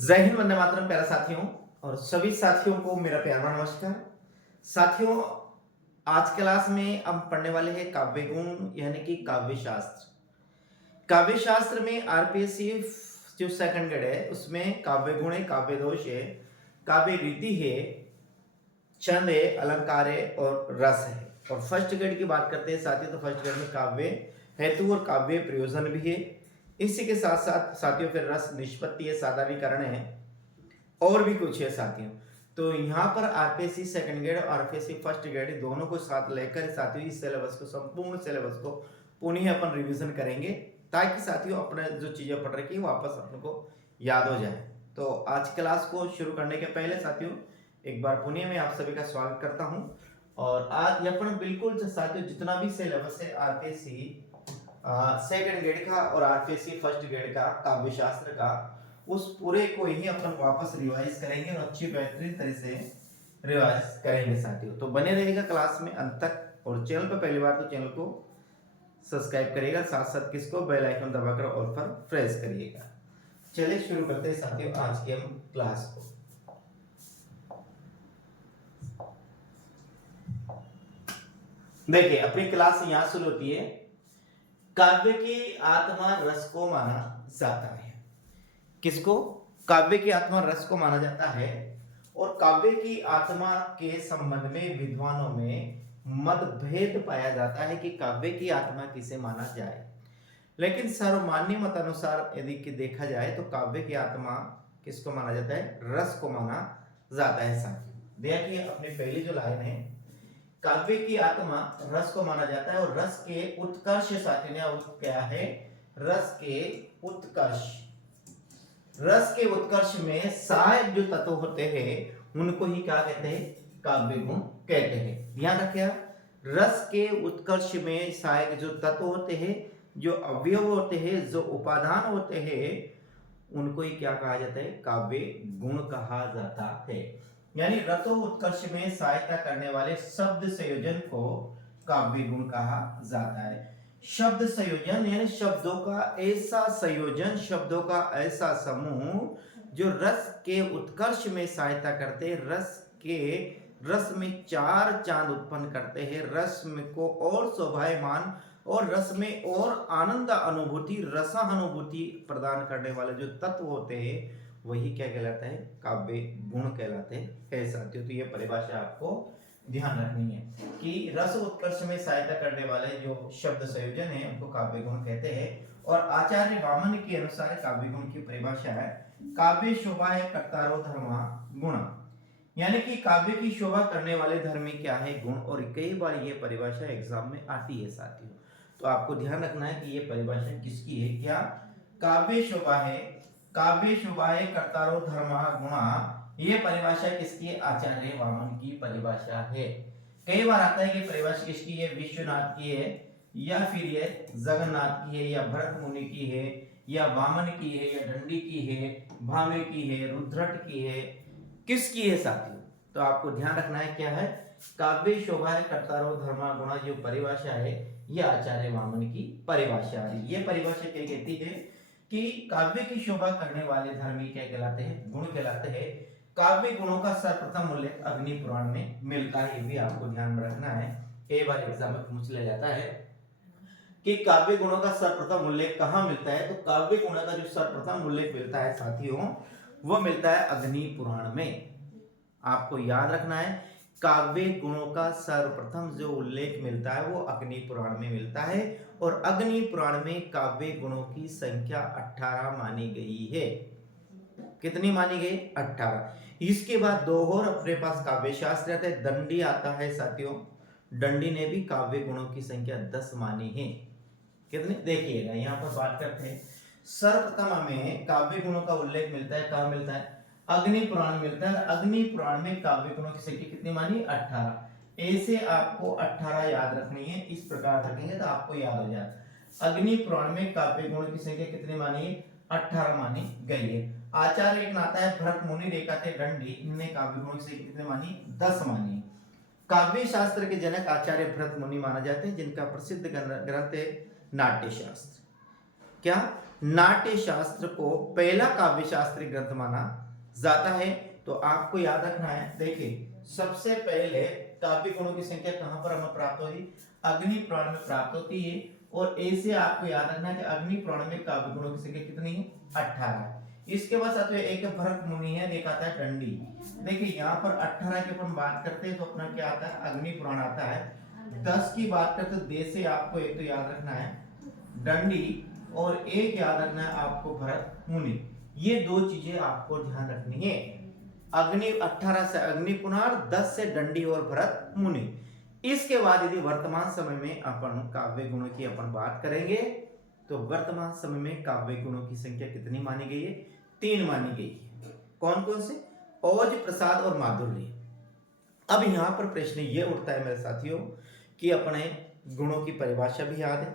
जय हिंद, वंदे मातरम प्यारे साथियों। और सभी साथियों को मेरा प्यारा नमस्कार। साथियों, आज क्लास में हम पढ़ने वाले हैं काव्य गुण यानी कि काव्य शास्त्र। काव्य शास्त्र में आरपीएससी जो सेकंड ग्रेड है उसमें काव्य गुण है, काव्य दोष है, काव्य रीति है, छंद है, अलंकार है और रस है। और फर्स्ट ग्रेड की बात करते हैं साथियों, तो फर्स्ट ग्रेड में काव्य हेतु और काव्य प्रयोजन भी है। इसी के साथ साथ साथियों फिर रस, निष्पत्ति है, साधारणीकरण है और भी कुछ है साथियों। तो यहाँ पर आरपीएससी सेकंड ग्रेड और आरपीएससी फर्स्ट ग्रेड दोनों को साथ लेकर साथियों इस सिलेबस को, संपूर्ण सिलेबस को पुनः अपन रिवीजन करेंगे, ताकि साथियों अपने जो चीजें पढ़ रखी है वापस अपने को याद हो जाए। तो आज क्लास को शुरू करने के पहले साथियों एक बार पुनः मैं आप सभी का स्वागत करता हूं। और आज अपन बिल्कुल साथियों जितना भी सिलेबस है आरपीएससी सेकंड ग्रेड का और आरपीएससी फर्स्ट ग्रेड का काव्य शास्त्र का, उस पूरे को ही अपन वापस रिवाइज करेंगे और अच्छी बेहतरीन तरह से रिवाइज करेंगे साथियों। तो बने रहेगा क्लास में अंत तक। और चैनल पर पहली बार तो चैनल को सब्सक्राइब करिएगा, साथ साथ किसको बेल आइकन दबाकर ऑल पर प्रेस करिएगा। चलिए शुरू करते हैं साथियों आज के हम क्लास को। देखिए अपनी क्लास यहाँ शुरू होती है। काव्य की आत्मा रस को माना जाता है। किसको? काव्य की आत्मा रस को माना जाता है। और काव्य की आत्मा के संबंध में विद्वानों में मतभेद पाया जाता है कि काव्य की आत्मा किसे माना जाए। लेकिन सर्वमान्य मत अनुसार यदि कि देखा जाए तो काव्य की आत्मा किसको माना जाता है? रस को माना जाता है साथियों। देखिए अपनी पहली जो लाइन है, काव्य की आत्मा रस को माना जाता है और रस के उत्कर्ष साथियों ने क्या है? रस के उत्कर्ष, रस के उत्कर्ष में सहायक जो तत्व होते हैं उनको ही क्या कहते हैं? काव्य गुण कहते हैं। ध्यान रखिए, रस के उत्कर्ष में सहायक जो तत्व होते हैं, जो अवयव होते हैं, जो उपादान होते हैं, उनको ही क्या कहा जाता है? काव्य गुण कहा जाता है। यानी रतो उत्कर्ष में सहायता करने वाले शब्द संयोजन को काव्य गुण कहा जाता है। शब्द संयोजन यानी शब्दों का ऐसा संयोजन, शब्दों का ऐसा समूह जो रस के उत्कर्ष में सहायता करते हैं, रस में चार चांद उत्पन्न करते हैं, रस में को और शोभायमान और रस में और आनंद अनुभूति, रसानुभूति प्रदान करने वाले जो तत्व होते हैं वही क्या कहलाता है? काव्य गुण कहलाते हैं साथियों। तो ये परिभाषा आपको ध्यान रखनी है कि रस उत्कर्ष में सहायता करने वाले जो शब्द संयोजन है उनको काव्य गुण कहते हैं। और आचार्य वामन के अनुसार काव्य गुण की परिभाषा है, काव्य शोभा है कर्तारो धर्मा गुण, यानी कि काव्य की शोभा करने वाले धर्मी क्या है? गुण। और कई बार ये परिभाषा एग्जाम में आती है साथियों, तो आपको ध्यान रखना है कि ये परिभाषा किसकी है। क्या? काव्य शोभा है, काव्य शोभा है कर्तारो धर्मा गुणा, ये परिभाषा किसकी है? आचार्य वामन की परिभाषा है। कई बार आता है कि परिभाषा किसकी है? विश्वनाथ की है, या फिर ये जगन्नाथ की है, या भरत मुनि की है, या वामन की है, या दंडी की है, भावे की है, रुद्रट की है, किसकी है साथियों? तो आपको ध्यान रखना है क्या है? काव्य शोभा है कर्तारो धर्मा गुणा, जो परिभाषा है यह आचार्य वामन की परिभाषा है। ये परिभाषा क्या कहती है कि काव्य की शोभा करने वाले धर्मी क्या कहलाते हैं? गुण कहलाते हैं। काव्य गुणों का सर्वप्रथम उल्लेख अग्नि पुराण में मिलता है, ये भी आपको ध्यान में रखना है। कई बार एग्जाम में पूछ लिया जाता है कि काव्य गुणों का सर्वप्रथम उल्लेख कहाँ मिलता है। तो काव्य गुणों का जो सर्वप्रथम उल्लेख मिलता है साथियों, वो मिलता है अग्नि पुराण में। आपको याद रखना है, काव्य गुणों का सर्वप्रथम जो उल्लेख मिलता है वो अग्नि पुराण में मिलता है। और अग्नि पुराण में काव्य गुणों की संख्या 18 मानी गई है। कितनी मानी गई? 18। इसके बाद दो और अपने पास काव्य शास्त्र आता है, दंडी आता है साथियों। दंडी ने भी काव्य गुणों की संख्या 10 मानी है। कितने? देखिएगा यहाँ पर बात करते हैं, सर्वप्रथम हमें काव्य गुणों का उल्लेख मिलता है, कहाँ मिलता है? अग्नि पुराण मिलता है। अग्नि पुराण में काव्य गुणों की संख्या कितनी मानी? 18। ऐसे आपको 18 याद रखनी है, इस प्रकार रखेंगे तो आपको याद हो जाए। अग्नि पुराण में काव्य गुणों की संख्या कितनी मानी है? 18 मानी गई है। आचार्य एक नाता है भरत मुनि, रेखाते दंडी, इनने काव्य गुणों की संख्या कितनी मानी? 10 मानी। काव्य शास्त्र के जनक आचार्य भरत मुनि माना जाते हैं, जिनका प्रसिद्ध ग्रंथ है नाट्य शास्त्र। क्या? नाट्य शास्त्र को पहला काव्य शास्त्रीय ग्रंथ माना जाता है। तो आपको याद रखना है, देखिए सबसे पहले काव्य गुणों की संख्या कहां पर हमें प्राप्त होगी, अग्नि पुराण में प्राप्त होती है। और ऐसे आपको याद रखना है कि अग्नि पुराण में काव्य गुणों की संख्या कितनी है, 18 है। इसके बाद साथ में एक भरत मुनि है, एक आता है दंडी। देखिए यहाँ पर 18 की अपन बात करते हैं तो अपना क्या आता है, अग्नि पुराण आता है। 10 की बात करते तो दे से आपको एक तो याद रखना है दंडी, और एक याद रखना है आपको भरत मुनि। ये दो चीजें आपको ध्यान रखनी है। अग्नि 18 से अग्नि पुराण, 10 से दंडी और भरत मुनि। इसके बाद यदि वर्तमान समय में अपन काव्य गुणों की अपन बात करेंगे तो वर्तमान समय में काव्य गुणों की संख्या कितनी मानी गई है, 3 मानी गई है। कौन कौन से, ओज, प्रसाद और माधुर्य। अब यहां पर प्रश्न ये उठता है मेरे साथियों कि अपने गुणों की परिभाषा भी याद है,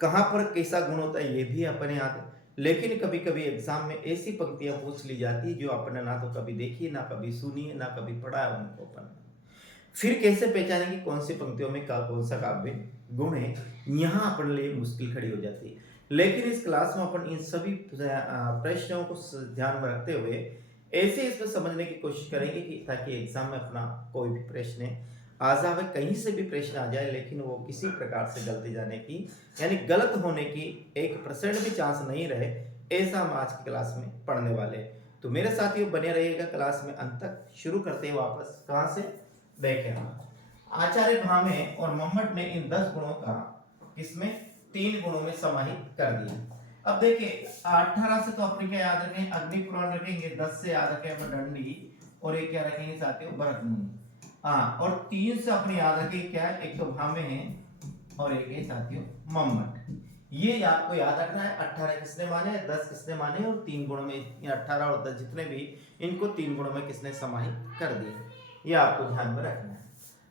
कहां पर कैसा गुण होता है ये भी अपने याद है। लेकिन कभी कभी एग्जाम में ऐसी पंक्तियां पूछ ली जाती है जो आपने ना तो कभी देखी, ना कभी सुनी, ना कभी पढ़ा है उनको अपन। फिर कैसे पहचानें कि कौन सी पंक्तियों में कौन सा काव्य गुण है, यहाँ अपने लिए मुश्किल खड़ी हो जाती है। लेकिन इस क्लास में अपन इन सभी प्रश्नों को ध्यान में रखते हुए ऐसे इसमें समझने की कोशिश करेंगे कि ताकि एग्जाम में अपना कोई भी प्रश्न आ जाए, कहीं से भी प्रश्न आ जाए लेकिन वो किसी प्रकार से गलती जाने की यानी गलत होने की 1% भी चांस नहीं रहे, ऐसा हम आज की क्लास में पढ़ने वाले हैं। तो मेरे साथियों बने रहिएगा क्लास में अंत तक। शुरू करते हैं वापस कहां से, देखें आचार्य भामे और मम्मट ने इन 10 गुणों का इसमें 3 गुणों में समाहित कर दिया। अब देखिए 18 से तो अपने क्या याद रखें, अग्नि पुराण रखेंगे, 10 से याद रखें दंडी, और एक क्या रखेंगे साथियों, भरत मुनि। हाँ, और 3 से अपने याद रखेंगे क्या, एक तो भामे हैं और एक है साथियों मम्मट। ये आपको याद रखना है। 18 किसने माने, 10 किसने माने, और 3 गुणों में 18 और 10 जितने भी इनको 3 गुणों में किसने समाहित कर दिया, ये आपको ध्यान में रखना है।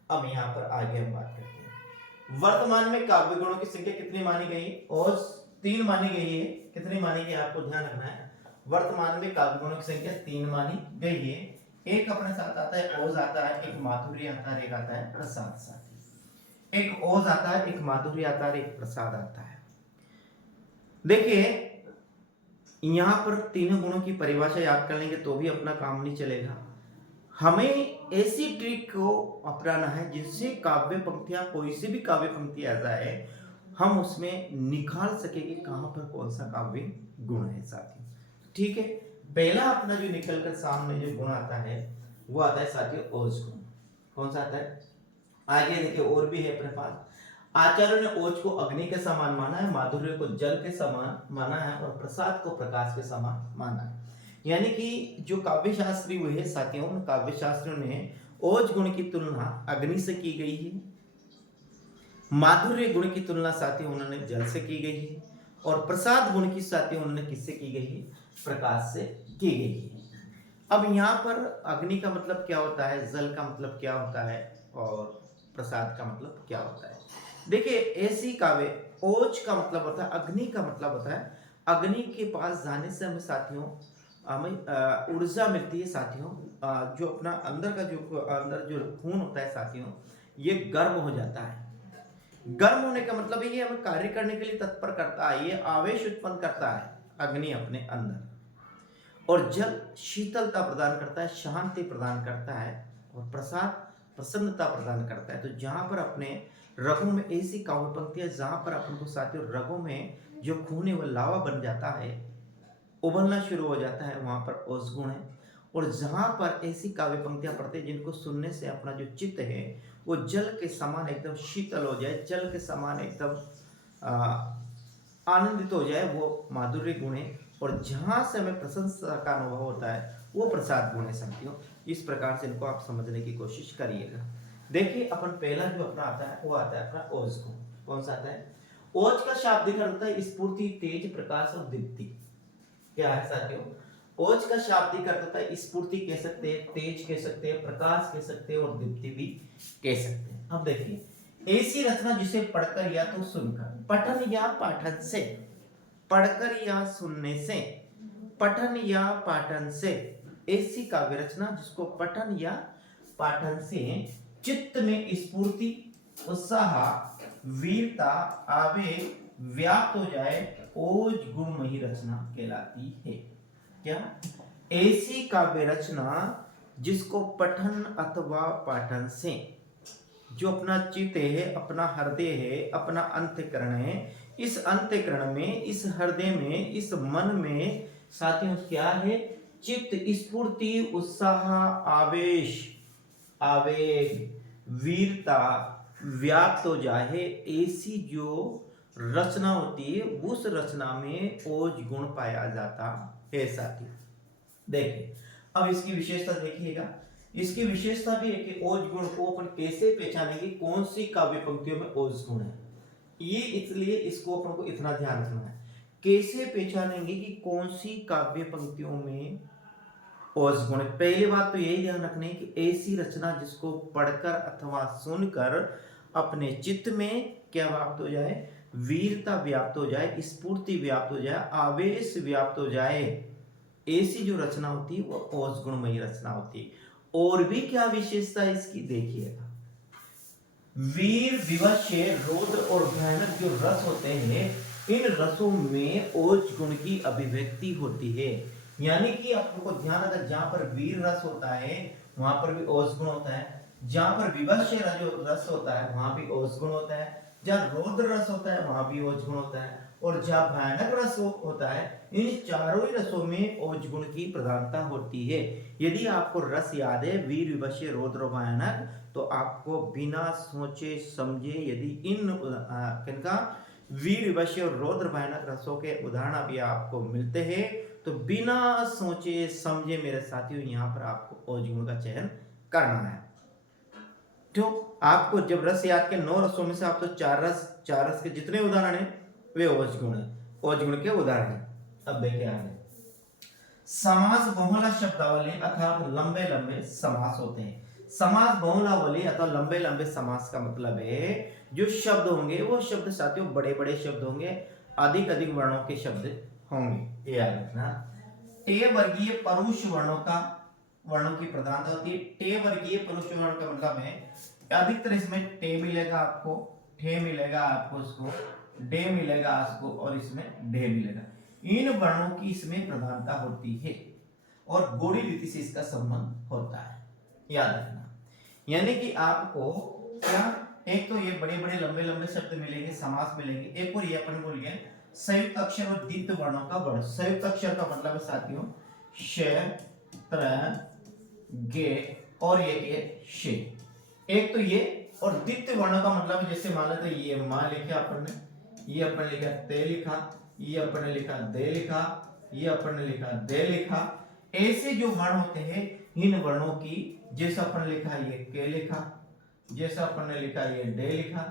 अब यहाँ पर आगे हम बात करते हैं वर्तमान में काव्य गुणों की संख्या कितनी मानी गई, और 3 मानी गई है। कितनी मानी गई आपको ध्यान रखना है, वर्तमान में काव्य गुणों की संख्या 3 मानी गई है। एक अपने साथ आता है ओज आता है, एक माधुर्य आता है, एक आता है प्रसाद। साथी एक ओज आता है, एक माधुर्य आता है, एक प्रसाद आता है। देखिए यहां पर तीनों गुणों की परिभाषा याद कर लेंगे तो भी अपना काम नहीं चलेगा। हमें ऐसी ट्रिक को अपनाना है जिससे काव्य पंक्तियां, कोई सी भी काव्य पंक्ति आ जाए हम उसमें निकाल सके कि कहां पर कौन सा काव्य गुण है साथियों। ठीक है, पहला अपना जो निकल कर सामने जो गुण आता है वो आता है साथियों ओज गुण। कौन सा आता है, आगे देखिए और भी है अपने पास। आचार्यों ने ओज को अग्नि के समान माना है, माधुर्य को जल के समान माना है, और प्रसाद को प्रकाश के समान माना है। यानी कि जो काव्य शास्त्री हुए हैं साथियों, उन काव्य शास्त्रियों ने ओज गुण की तुलना अग्नि से की गई है, माधुर्य गुण की तुलना साथियों उन्होंने जल से की गई है, और प्रसाद गुण की साथियों उन्होंने किससे की गई है, प्रकाश से की गई है। अब यहाँ पर अग्नि का मतलब क्या होता है, जल का मतलब क्या होता है, और प्रसाद का मतलब क्या होता है। देखिए ऐसी काव्य, ओज का मतलब होता है, अग्नि का मतलब होता है, अग्नि के पास जाने से हमें साथियों हमें ऊर्जा मिलती है साथियों। जो अपना अंदर का जो खून होता है साथियों, ये गर्म हो जाता है। गर्म होने का मतलब ये हमें कार्य करने के लिए तत्पर करता है, ये आवेश उत्पन्न करता है अग्नि अपने अंदर। और जल शीतलता प्रदान करता है, शांति प्रदान करता है, और प्रसाद प्रसन्नता प्रदान करता है। तो जहां पर अपने रगों में ऐसी काव्य पंक्तियां जहां पर अपन को साथियों रगों में जो खून है वो लावा बन जाता है, उबलना शुरू हो जाता है, वहां पर ओज गुण है। और जहां पर ऐसी काव्य पंक्तियां पढ़ते हैं जिनको सुनने से अपना जो चित्त है वो जल के समान एकदम शीतल हो जाए, जल के समान एकदम आनंदित हो जाए, वो माधुर्य गुण है। और जहां से हमें प्रशंसा का अनुभव होता है वो प्रसाद गुण है साथियों। इस प्रकार से इनको आप समझने की कोशिश करिएगा। देखिए अपन पहला जो अपना आता है वो आता है अपना ओज गुण। कौन सा आता है, ओज का शाब्दिक अर्थ होता है स्फूर्ति, तेज, प्रकाश और दीप्ति। क्या है साथियों, ओज का शाब्दिक अर्थ होता है स्फूर्ति कह सकते हैं, तेज कह सकते हैं, प्रकाश कह सकते हैं, और दीप्ति भी कह सकते हैं। अब देखिए ऐसी रचना जिसे पढ़कर या तो सुनकर, पठन या पाठन से, पढ़कर या सुनने से, पठन या पाठन से, ऐसी काव्य रचना जिसको पठन या पाठन से चित्त में स्फूर्ति, उत्साह, वीरता, आवेग व्याप्त हो जाए, ओज गुणमयी रचना कहलाती है। क्या? ऐसी काव्य रचना जिसको पठन अथवा पाठन से जो अपना चित्त है, अपना हृदय है, अपना अंतःकरण है, इस अंतःकरण में, इस हृदय में, इस मन में साथियों क्या है? चित्त, स्फूर्ति, उत्साह, आवेश, आवेग, वीरता व्याप्त हो जाए, ऐसी जो रचना होती है उस रचना में ओज गुण पाया जाता है साथियों। देखिए अब इसकी विशेषता देखिएगा। इसकी विशेषता भी है कि ओज गुण को अपन कैसे पहचानेंगे, कौन सी काव्य पंक्तियों में ओज गुण है, ये इसलिए इसको अपन को इतना ध्यान रखना है। कैसे पहचानेंगे कि कौन सी काव्य पंक्तियों में ओज गुण है? पहली बात तो यही ध्यान रखना है कि ऐसी रचना जिसको पढ़कर अथवा सुनकर अपने चित्त में क्या व्याप्त हो जाए? वीरता व्याप्त हो जाए, स्फूर्ति व्याप्त हो जाए, आवेश व्याप्त हो जाए, ऐसी जो रचना होती है वो ओज गुणमयी रचना होती है। और भी क्या विशेषता इसकी देखिएगा। वीर, विवश, रौद्र और भयानक जो रस होते हैं, इन रसों में ओज गुण की अभिव्यक्ति होती है। यानी कि आपको ध्यान अगर जहां पर वीर रस होता है वहां पर भी ओज गुण होता है, जहां पर विवश जो रस होता है वहां भी ओज गुण होता है, जहां रौद्र रस होता है वहां भी ओज गुण होता है, और जहां भयानक रस होता है, इन चारों ही रसों में ओज गुण की प्रधानता होती है। यदि आपको रस याद है वीर, विवश, रौद्र, भयानक, तो आपको बिना सोचे समझे यदि इन किनका वीर, विवश और रौद्र भयानक रसों के उदाहरण अभी आपको मिलते हैं, तो बिना सोचे समझे मेरे साथियों यहाँ पर आपको ओज गुण का चयन करना है। तो आपको जब रस याद के 9 रसों में से आप तो चार रस के जितने उदाहरण हैं वे ओज गुण है, ओज गुण के उदाहरण है। अब देखिए आगे समास बहुला शब्दावली अर्थात लंबे लंबे समास होते हैं। समास बहुलावली अथवा लंबे लंबे समास का मतलब है जो शब्द होंगे वो शब्द साथियों बड़े बड़े शब्द होंगे, अधिक अधिक वर्णों के शब्द होंगे, ये याद रखना। टे वर्गीय परुष वर्णों की प्रधानता होती है। टे वर्गीय परुष वर्ण का मतलब है अधिकतर इसमें टे मिलेगा आपको, ठे मिलेगा आपको, इसको डे मिलेगा आपको, और इसमें डे मिलेगा। इन वर्णों की इसमें प्रधानता होती है और गोड़ी रीति से इसका संबंध होता है, याद रखना। यानी कि आपको क्या, एक तो ये बड़े बड़े लंबे लंबे शब्द मिलेंगे, समास मिलेंगे, एक और ये अपन बोलिए संयुक्त अक्षर और द्वित्व वर्णों का वर्ण। संयुक्त अक्षर का मतलब है साथियों श, त्र, गे और ये शे, एक तो ये, और द्वित्व वर्णों का मतलब जैसे मान लेते ये मां लिखा अपन ने, ये अपन लिखा ते लिखा, ये अपन ने लिखा दे लिखा, ये अपन ने लिखा दे लिखा, ऐसे जो वर्ण होते हैं इन वर्णों की, जैसा अपन लिखा ये के लिखा, जैसा अपन ने लिखा ये डे लिखा,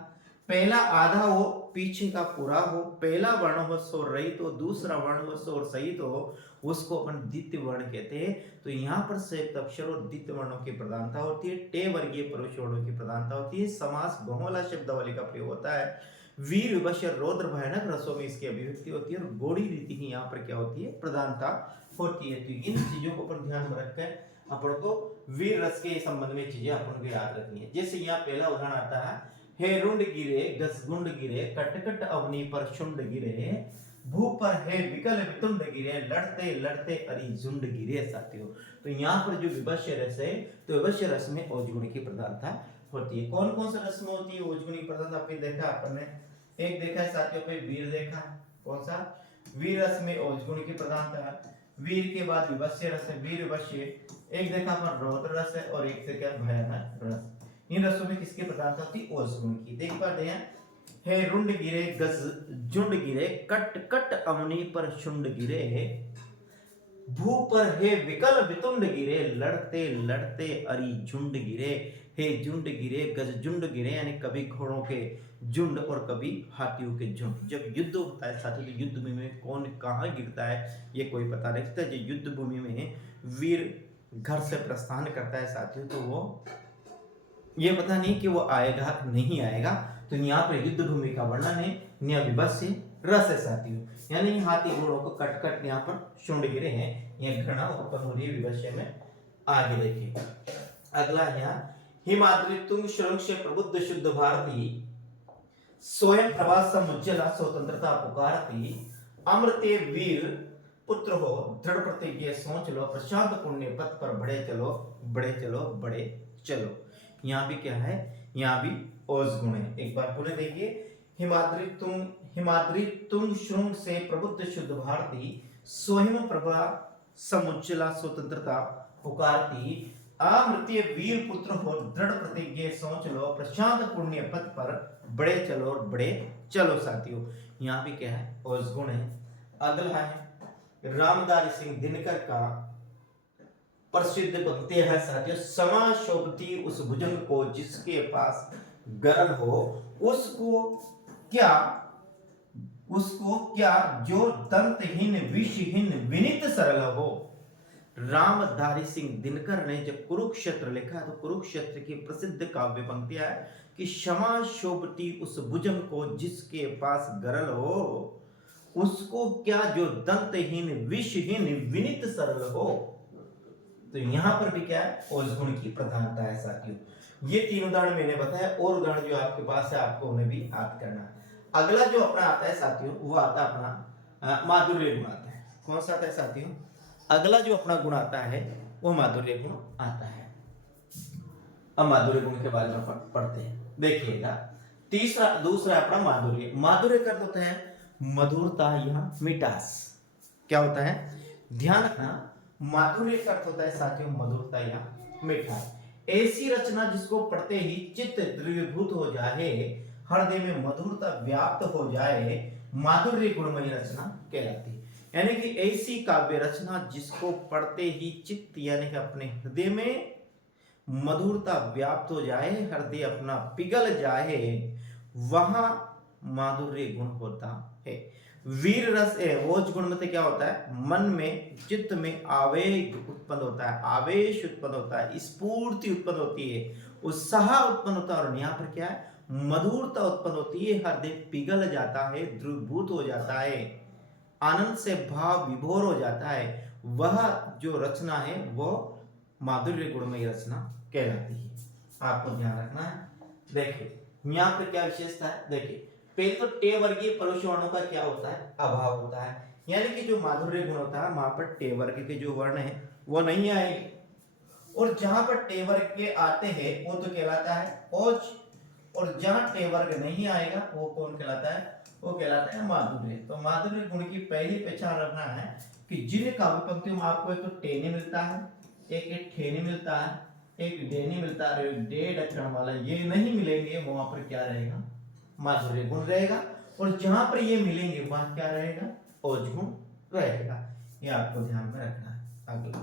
पहला आधा हो पीछे का पूरा हो, पहला वर्ण हो स्वर रहित हो, दूसरा वर्ण हो स्वर सहित हो, उसको अपन द्वितीय वर्ण कहते हैं। तो यहाँ पर संयुक्त अक्षर और द्वितीय वर्णों की प्रधानता होती है। टे वर्गीय परुष वर्णों की प्रधानता होती है। समास बहुला शब्दावली का प्रयोग होता है। वीर, विवश, रौद्र, भयानक रसों में इसकी अभिव्यक्ति होती है और गोड़ी रीति ही यहाँ पर क्या होती है? प्रधानता होती है। तो इन चीजों को अपन ध्यान में रखकर अपन को वीर रस के संबंध में चीजें अपन को याद रखनी है। जैसे यहाँ पहला उदाहरण आता है, हे रुंड गिरे घसगुंड गिरे, कटकट अवनी पर शुंड गिरे, भू पर है विकल वितुंड गिरे, लड़ते लड़ते अरि झुंड गिरे। साथियों तो यहाँ पर जो विवश्य रस है, तो विवश्य रस में ओज गुण की प्रधानता होती है। कौन कौन सा रस में होती है ओज गुण की प्रधानता? आपने देखा, अपन ने एक देखा है साथियों पे वीर देखा, कौन सा? वीर रस में ओज गुण की प्रधानता है। वीर के बाद विवश्य रस है, वीर विवश्य। एक देखा अपन रौद्र रस है और एक से क्या भयानक रस। इन रसों में किसकी प्रधानता होती? ओज गुण की। देख पाते हैं, हे रुंड गिरे गज झुंड गिरे, कट कट अवनी पर शुंड गिरे, भू पर हे विकल वितुंड गिरे, लड़ते लड़ते अरि झुंड गिरे। हे झुंड गिरे गज झुंड गिरे, यानी कभी घोड़ों के झुंड और कभी हाथियों के झुंड। जब युद्ध होता है साथियों, तो युद्ध भूमि में कौन कहाँ गिरता है ये कोई पता नहीं चलता। जब युद्ध भूमि में वीर घर से प्रस्थान करता है साथियों, तो वो ये पता नहीं कि वो आएगा नहीं आएगा। तो यहाँ पर युद्ध भूमि का वर्णन है, यहाँ विवश्य रस है साथियों, यानी हाथी घोड़ों को कट कट यहाँ पर शुंड गिरे हैं, यह घृणा उत्पन्न हो रही है विवश्य में। आगे देखिए अगला यहाँ, हिमाद्रि तुंग श्रृंग से प्रबुद्ध शुद्ध भारती, स्वयं प्रभा समुज्जला स्वतंत्रता पुकारती, अमृते वीर पुत्र हो, दृढ़ प्रतिज्ञ सोच लो, प्रशांत पुण्य पथ पर बढ़े चलो, बढ़े चलो, बढ़े चलो। यहाँ भी क्या है, यहाँ भी ओज गुण है। एक बार बोले देखिए, हिमाद्री तुम श्रृंग से प्रबुद्ध शुद्ध भारती, स्वयं प्रभा समुज्जला स्वतंत्रता पुकारती, अमृतीय वीर पुत्र हो, दृढ़ प्रतिज्ञ सोच लो, प्रशांत पुण्य पथ पर बढ़े चलो, बढ़े चलो साथियों। यहाँ भी क्या है, ओज गुण है। अगला है रामधारी सिंह दिनकर का प्रसिद्ध पंक्ति है साथियों, समा शोभती उस भुजंग को जिसके पास गरल हो, उसको क्या जो दंतहीन विषहीन विनित सरल हो। रामधारी सिंह दिनकर ने जब कुरुक्षेत्र लिखा तो कुरुक्षेत्र की प्रसिद्ध काव्य पंक्तियां है कि क्षमा शोभती उस भुजंग को जिसके पास गरल हो, उसको क्या जो दंतहीन विषहीन विनित सरल हो। तो यहां पर भी क्या है, ओज गुण की प्रधानता है साथियों। ये 3 उदाहरण मैंने बताया, और उदाहरण जो आपके पास है आपको उन्हें भी याद करना है। अगला जो अपना आता है साथियों, वो आता है अपना माधुर्य गुण आता है। कौन सा आता है साथियों, अगला जो अपना गुण आता है वो माधुर्य गुण आता है। अब माधुर्य गुण के बारे में पढ़ते हैं, देखिएगा। दूसरा अपना माधुर्य। माधुर्य का अर्थ होता है मधुरता या मिठास। क्या होता है, ध्यान रखना, माधुर्य का अर्थ होता है साथियों मधुरता या मिठास। ऐसी रचना जिसको पढ़ते ही चित्त द्रवीभूत हो जाए, हृदय में मधुरता व्याप्त हो जाए, माधुर्य गुणमयी रचना कहलाती है। यानी कि ऐसी काव्य रचना जिसको पढ़ते ही चित्त यानी कि अपने हृदय में मधुरता व्याप्त हो जाए, हृदय अपना पिघल जाए, वहां माधुर्य गुण होता है। वीर रस ओज गुण में क्या होता है, मन में चित्त में आवेग उत्पन्न होता है, आवेश उत्पन्न होता है, स्फूर्ति उत्पन्न होती है, उत्साह उत्पन्न होता है, और यहाँ पर क्या है, मधुरता उत्पन्न होती है, हृदय पिघल जाता है, द्रवीभूत हो जाता है, आनंद से भाव विभोर हो जाता है। वह जो रचना है वो माधुर्य गुणमयी रचना कहलाती है। आपको ध्यान रखना है। देखिए यहाँ पर क्या विशेषता है, देखिए पहले तो टे वर्गीय परोक्ष वर्णों का क्या होता है, अभाव होता है। यानी कि जो माधुर्य गुण होता है वहां पर टे वर्ग के जो वर्ण है वो नहीं आएंगे, और जहां पर टे वर्ग के आते हैं वो तो कहलाता है ओज, और जहां टे वर्ग नहीं आएगा वो कौन कहलाता है, वो कहलाता है माधुर्य। तो माधुर्य गुण की पहली पहचान रखना है कि जिन काव्य पंक्तियों में आपको एक तो टेने मिलता है, एक ठेने मिलता है, एक डेने मिलता है, एक डेढ़ अक्षर वाला ये नहीं मिलेंगे, वहां पर क्या रहेगा, माधुर्य गुण रहेगा। और जहां पर ये मिलेंगे वहां क्या रहेगा, ओज गुण रहेगा। ये आपको ध्यान में रखना है। अगला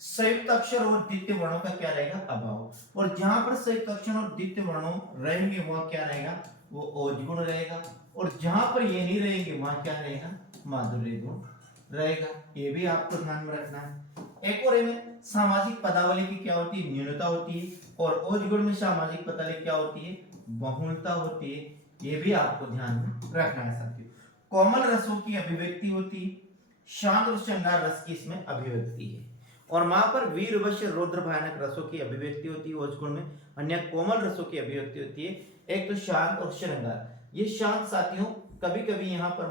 संयुक्त अक्षर और द्वितीय वर्णों का क्या रहेगा, अभाव। और जहां पर संयुक्त अक्षर और द्वितीय वर्णों रहेंगे वह क्या रहेगा, वो ओज गुण रहेगा। और जहां पर ये नहीं रहेंगे वहां क्या रहेगा, माधुर्य गुण रहेगा। ये भी आपको ध्यान में रखना है। एक और इनमें सामाजिक पदावली की क्या होती है, न्यूनता होती है, और ओज गुण में सामाजिक पदावली क्या होती है, बहुलता होती है। ये भी आपको ध्यान में रखना है साथियों। कोमल रसों की अभिव्यक्ति होती है, शांत और श्रृंगार रस की इसमें अभिव्यक्ति है, और वहां पर वीर वश्य रौद्र भयानक रसों की अभिव्यक्ति होती है ओज गुण में, अन्य कोमल रसों की अभिव्यक्ति होती है। एक तो शांत और श्रृंगार। ये शांत साथियों कभी कभी यहाँ पर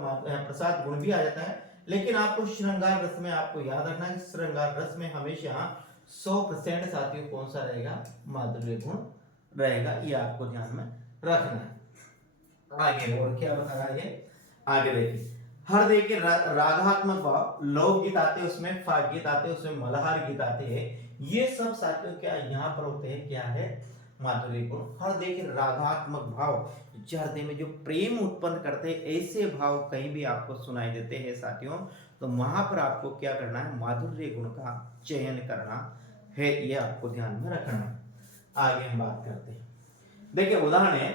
प्रसाद गुण भी आ जाता है, लेकिन आपको श्रृंगार रस में आपको याद रखना है, श्रृंगार रस में हमेशा 100% साथियों कौन सा रहेगा, माधुर्य गुण रहेगा। ये आपको ध्यान में रखना है। आगे और क्या बता रहा है, आगे देखिए, हर देखिए रागात्मक भाव, लोक गीत आते हैं उसमें, फाग गीत आते हैं उसमें, मल्हार गीत आते हैं, ये सब साथियों क्या यहाँ पर होते हैं, क्या है, माधुर्य गुण। हर देखिए रागात्मक भाव, हृदय में जो प्रेम उत्पन्न करते हैं, ऐसे भाव कहीं भी आपको सुनाई देते हैं साथियों, तो वहां पर आपको क्या करना है, माधुर्य गुण का चयन करना है, ये आपको ध्यान में रखना है। आगे हम बात करते हैं। देखिए उदाहरण है,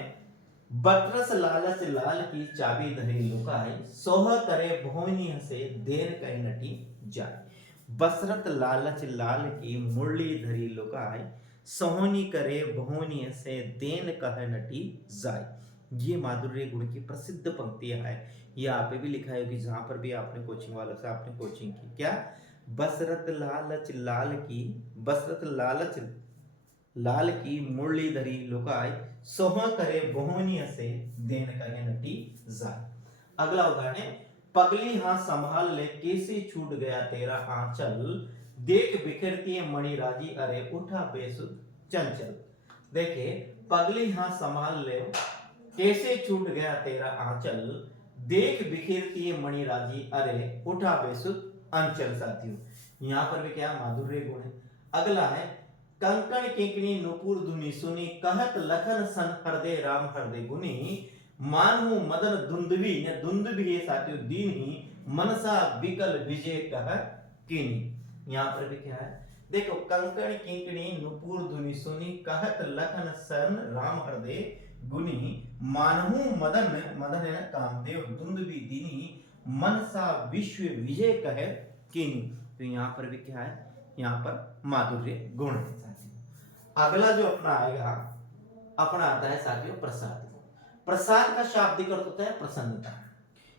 बतरस लालच लाल की चाबी धरी लुकाई, सोह करे भोनी हसे देर कहीं नटी जाए। बसरत लालच लाल की मुरली धरी लुकाई, सोहनी करे भोनी हसे देन कह नटी जाए। ये माधुर्य गुण की प्रसिद्ध पंक्तियां है। ये आप भी लिखा है कि जहां पर भी आपने कोचिंग वालों से आपने कोचिंग की, क्या, बसरत लालच लाल की, बसरत लालच लाल की मुरली धरी लुकाई, सोह करे बहुनी से देन कहे नटी जाए। अगला उदाहरण है, पगली हाँ संभाल ले, कैसे छूट गया तेरा आंचल, देख बिखरती है मणिराजी, अरे उठा बेसुध चंचल। देखिए, पगली हाँ संभाल ले, कैसे छूट गया तेरा आंचल, देख बिखेरती है मणिराजी, अरे उठा बेसुध अंचल। साथियों, यहाँ पर भी क्या माधुर्य गुण है। अगला है, कंकण किंकणी नुपुर धुनि सुनी, कहत लखन सन हृदय राम हृदय गुनी, मानहु मदन दुंदुभी, या दुंदुभी है साथियों दीन ही, मनसा विकल विजय कह कीनी। यहाँ पर भी क्या है, देखो, कंकण किंकणी नुपुर धुनि सुनी, कहत लखन सन राम हृदय गुनी, मानहु मदन, मदन है कामदेव, दुंदुभी दीनी, मनसा विश्व विजय कहे कीनी। तो यहाँ पर भी क्या है, यहाँ पर माधुर्य गुण है साथियों। अगला जो अपना आएगा, अपना आता है साथियों प्रसाद। प्रसाद का शाब्दिक अर्थ होता है प्रसन्नता,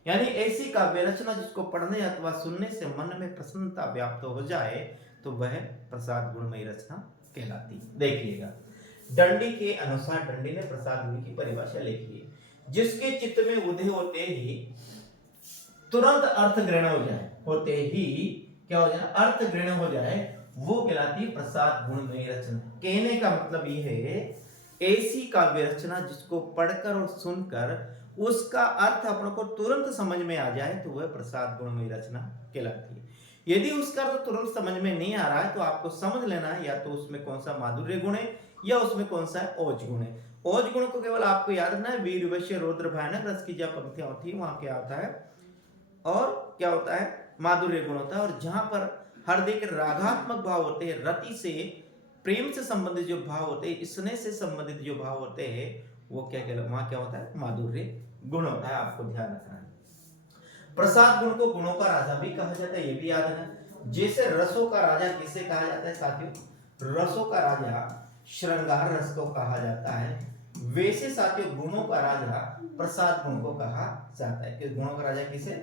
यानी ऐसी काव्य रचना जिसको पढ़ने अथवा सुनने से मन में प्रसन्नता व्याप्त हो जाए तो वह प्रसाद गुणमयी रचना कहलाती। देखिएगा, दंडी के अनुसार, दंडी ने प्रसाद गुण की परिभाषा लिखी है, जिसके चित्त में उदय होते ही तुरंत अर्थ ग्रहण हो जाए, होते ही क्या हो जाए, अर्थ ग्रहण हो जाए, वो कहलाती है प्रसाद गुणमयी रचना। कहने का मतलब ये है, ऐसी काव्य रचना जिसको पढ़कर और सुनकर उसका अर्थ अपने को तुरंत समझ में आ जाए तो वह प्रसाद गुणमयी रचना कहलाती है। यदि उसका अर्थ तुरंत समझ में नहीं आ रहा है तो आपको समझ लेना है या तो उसमें कौन सा माधुर्य गुण है या उसमें कौन सा ओज गुण है। ओज गुण को केवल आपको याद रखना है, वीर वश्य रौद्र भयानक रस की जब पंक्तियां होती है वहां क्या होता है, और क्या होता है, माधुर्य गुण होता है। और जहां पर हृदय के रागात्मक भाव होते हैं, रति से प्रेम से संबंधित जो भाव होते हैं, स्नेह से संबंधित जो भाव होते हैं, वो क्या कहलाता, वहां क्या होता है, माधुर्य गुण होता है। आपको ध्यान रखना है। प्रसाद गुण को गुणों का राजा भी कहा जाता है, ये भी याद रखना। जैसे रसों का राजा किसे कहा जाता है साथियों, रसों का राजा श्रृंगार रस को कहा जाता है, वैसे साथियों गुणों का राजा प्रसाद गुण को कहा जाता है। कि गुणों का राजा किसे,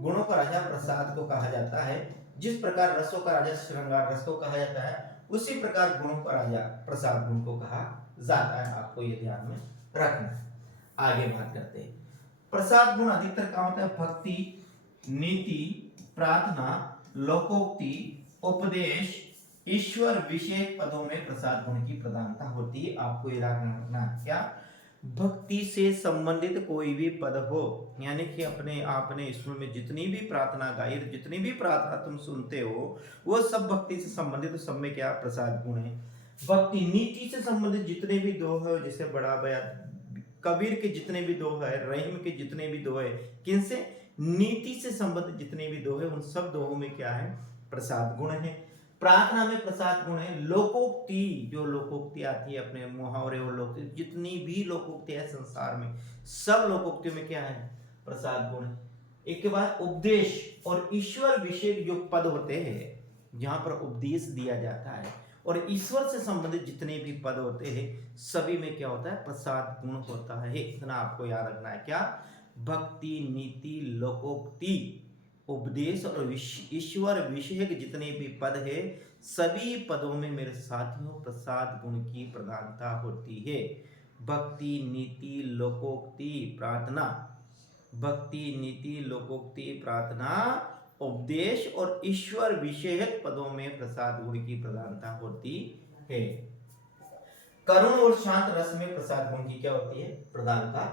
गुणों का राजा प्रसाद को कहा जाता है। जिस प्रकार रसों का राजा श्रृंगार रस को कहा जाता है, उसी प्रकार गुणों का राजा प्रसाद गुण को कहा जाता है। आपको ये ध्यान में रखना है। आगे बात करते हैं। प्रसाद गुण अधिकतर क्या होता है, भक्ति, नीति, प्रार्थना, लोकोक्ति, उपदेश, ईश्वर विषय पदों में प्रसाद गुण की प्रधानता होती है। आपको ये रखना है क्या, भक्ति से संबंधित कोई भी पद हो, यानी कि अपने आपने स्कूल में जितनी भी प्रार्थना गाई, जितनी भी प्रार्थना तुम सुनते हो, वो सब भक्ति से संबंधित, तो सब में क्या प्रसाद गुण है। भक्ति, नीति से संबंधित जितने भी दोहे हो, जैसे बड़ा बया कबीर के जितने भी दोहे है, रहीम के जितने भी दोहे, किनसे, नीति से संबंधित जितने भी दोहे, उन सब दोहों में क्या है, प्रसाद गुण है। प्रार्थना में प्रसाद गुण है। लोकोक्ति, जो लोकोक्ति आती है अपने मुहावरे और लोकोक्ति, जितनी भी लोकोक्ति है संसार में, सब लोकोक्तियों में क्या है, प्रसाद गुण है। एक के बाद उपदेश और ईश्वर विषय जो पद होते हैं, जहां पर उपदेश दिया जाता है और ईश्वर से संबंधित जितने भी पद होते हैं, सभी में क्या होता है, प्रसाद गुण होता है। इतना आपको याद रखना है। क्या, भक्ति, नीति, लोकोक्ति, उपदेश और ईश्वर विषय के जितने भी पद है, सभी पदों में मेरे साथियों प्रसाद गुण की प्रधानता होती है। भक्ति, नीति, लोकोक्ति, प्रार्थना, भक्ति, नीति, लोकोक्ति, प्रार्थना, उपदेश और ईश्वर विषयक पदों में प्रसाद गुण की प्रधानता होती है। करुण और शांत रस में प्रसाद गुण की क्या होती है, प्रधानता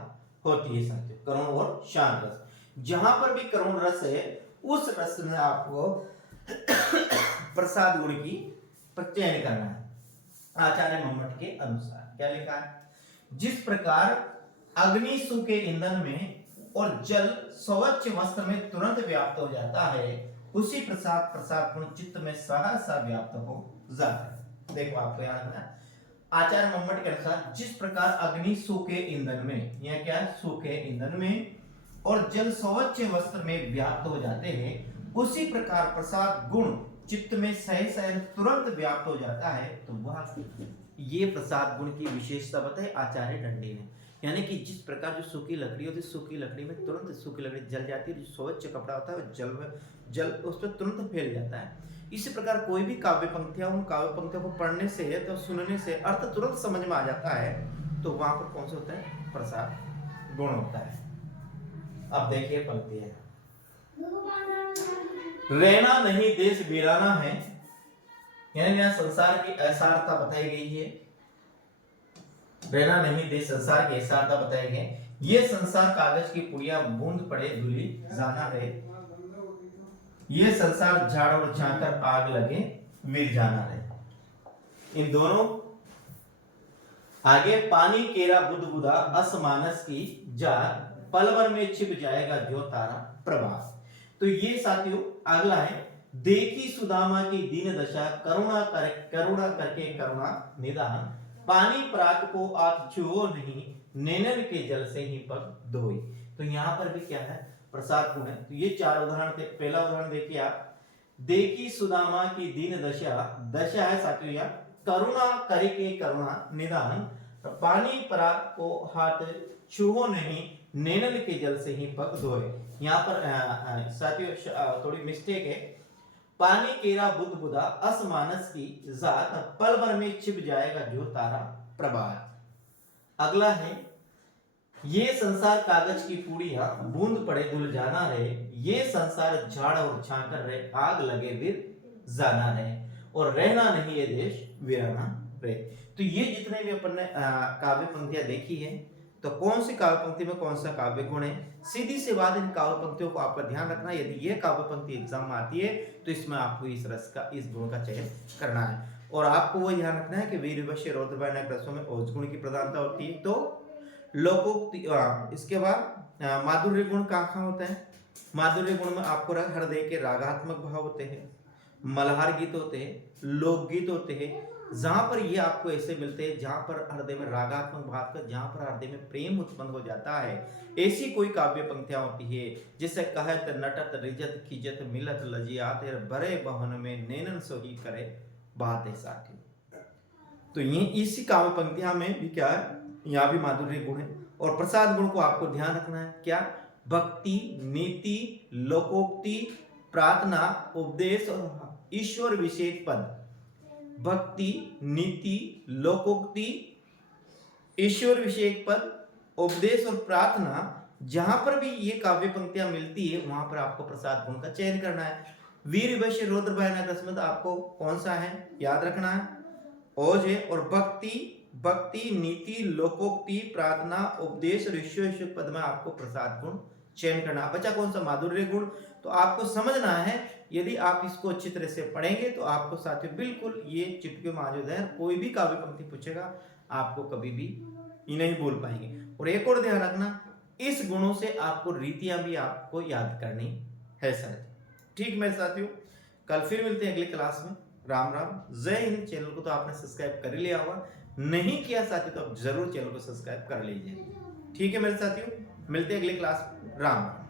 होती है साथियों। करुण और शांत रस, जहां पर भी करुण रस है, उस रस में आपको प्रसाद गुण की चयन करना है। आचार्य मम्मट के अनुसार क्या लिखा है, जिस प्रकार अग्नि सूखे ईंधन में और जल स्वच्छ वस्त्र में तुरंत व्याप्त हो जाता है, उसी प्रसाद गुण चित्त में सहसा व्याप्त हो जाता है। देखो, आपको याद रखना है, आचार्य मम्मट के अनुसार जिस प्रकार अग्नि सूखे ईंधन में, यह क्या है, सूखे ईंधन में और जल स्वच्छ वस्त्र में व्याप्त हो जाते हैं, उसी प्रकार प्रसाद गुण चित्त में सहसा तुरंत व्याप्त हो जाता है। तो वह ये प्रसाद गुण की विशेषता बताए आचार्य दंडी ने। यानी कि जिस प्रकार जो सूखी लकड़ी होती है, सूखी लकड़ी में तुरंत सूखी लकड़ी जल जाती है, जो स्वच्छ कपड़ा होता है जल उस पर तुरंत फैल जाता है। इसी प्रकार कोई भी काव्य पंक्तियां, उन काव्य पंक्तियों को पढ़ने से तो सुनने से अर्थ तुरंत समझ में आ जाता है, तो वहां पर कौन सा होता है, प्रसाद गुण होता है। अब देखिए पंक्ति है, रहना नहीं देश वीराना है, यानी यहाँ संसार की असारता बताई गई है। रहना नहीं देश संसार की असारता बताई गई। ये संसार कागज की पुड़िया बूंद पड़े धुली जाना है, ये संसार झाड़ और झांकर आग लगे वीर जाना है। इन दोनों आगे पानी केरा बुदबुदा असमानस की जात, पल भर में छिप जाएगा जो तारा प्रभास। तो ये साथियों अगला है, देखी सुदामा की दीन दशा, करुणा करके करुणा निदान, पानी प्रात को आप छुओ नहीं, नैनन के जल से ही पग धोई। तो यहाँ पर भी क्या है, प्रसाद गुण है। तो ये चार उदाहरण थे। पहला उदाहरण देखिए आप, देखी सुदामा की दीन दशा, दशा है साथियों यहाँ करुणा करके करुणा निदान, पानी पराग को हाथ छुओ नहीं, नैनन के जल से ही पग धोए। यहाँ पर साथियों थोड़ी मिस्टेक है, पानी केरा बुदबुदा असमानस की जात, पल भर में छिप जाएगा जो तारा प्रभात। अगला है, ये संसार कागज की पुड़िया बूंद पड़े धुल जाना रहे, ये संसार झाड़ और झांकर रहे, आग लगे वीर जाना रहे, और रहना नहीं ये देश वीराना रहे। तो ये जितने भी अपन ने काव्य पंक्तियां देखी है, तो कौन सी काव्य पंक्ति में कौन सा काव्य गुण है, सीधी सी बात, इन काव्य पंक्तियों को आपका ध्यान रखना। यदि ये काव्य पंक्ति एग्जाम में आती है तो इसमें आपको इस रस का, इस गुण का चयन करना है। और आपको वो ध्यान रखना है कि वीर विवश रौद्र भयानक रसों में ओज गुण की प्रधानता होती है। तो लोकोक्ति, इसके बाद माधुर्य गुण कहाँ होता है, माधुर्य गुण में आपको हृदय के रागात्मक भाव होते हैं, मल्हार गीत होते हैं, लोकगीत होते हैं, जहां पर ये आपको ऐसे मिलते हैं जहां पर हृदय में रागात्मक भाव का, जहां पर हृदय में प्रेम उत्पन्न हो जाता है, ऐसी कोई काव्य पंक्तियां होती है जिसे कहत नटत रिजत खिजत मिलत लजियात बड़े बहन में नैनन सोही करे बात है साथी। तो ये इसी काव्य पंक्तियां में भी क्या है, यहाँ भी माधुर्य गुण है। और प्रसाद गुण को आपको ध्यान रखना है, क्या, भक्ति, नीति, लोकोक्ति, प्रार्थना, उपदेश और ईश्वर विषेक पद। भक्ति, नीति, लोकोक्ति, ईश्वर विषेक पद, उपदेश और प्रार्थना, जहां पर भी ये काव्य पंक्तियां मिलती है वहां पर आपको प्रसाद गुण का चयन करना है। वीर विवश रौद्र भयानक रस में आपको कौन सा है याद रखना है, ओज है। और भक्ति, नीति, लोकोक्ति, प्रार्थना, उपदेश और ईश्वर पद में आपको प्रसाद गुण चयन करना। बचा कौन सा, माधुर्य गुण। तो आपको समझना है, यदि आप इसको अच्छी तरह से पढ़ेंगे तो आपको साथियों बिल्कुल ये चुटकी मौजूद है, कोई भी काव्य पंक्ति पूछेगा आपको कभी भी ये नहीं बोल पाएंगे। और एक और ध्यान रखना, इस गुणों से आपको रीतियां भी आपको याद करनी है साथियों। ठीक मेरे साथियों, कल फिर मिलते हैं अगली क्लास में। राम राम, जय हिंद। चैनल को तो आपने सब्सक्राइब कर लिया होगा, नहीं किया साथियों तो आप जरूर चैनल को सब्सक्राइब कर लीजिए। ठीक है मेरे साथियों, मिलते हैं अगली क्लास में। राम राम।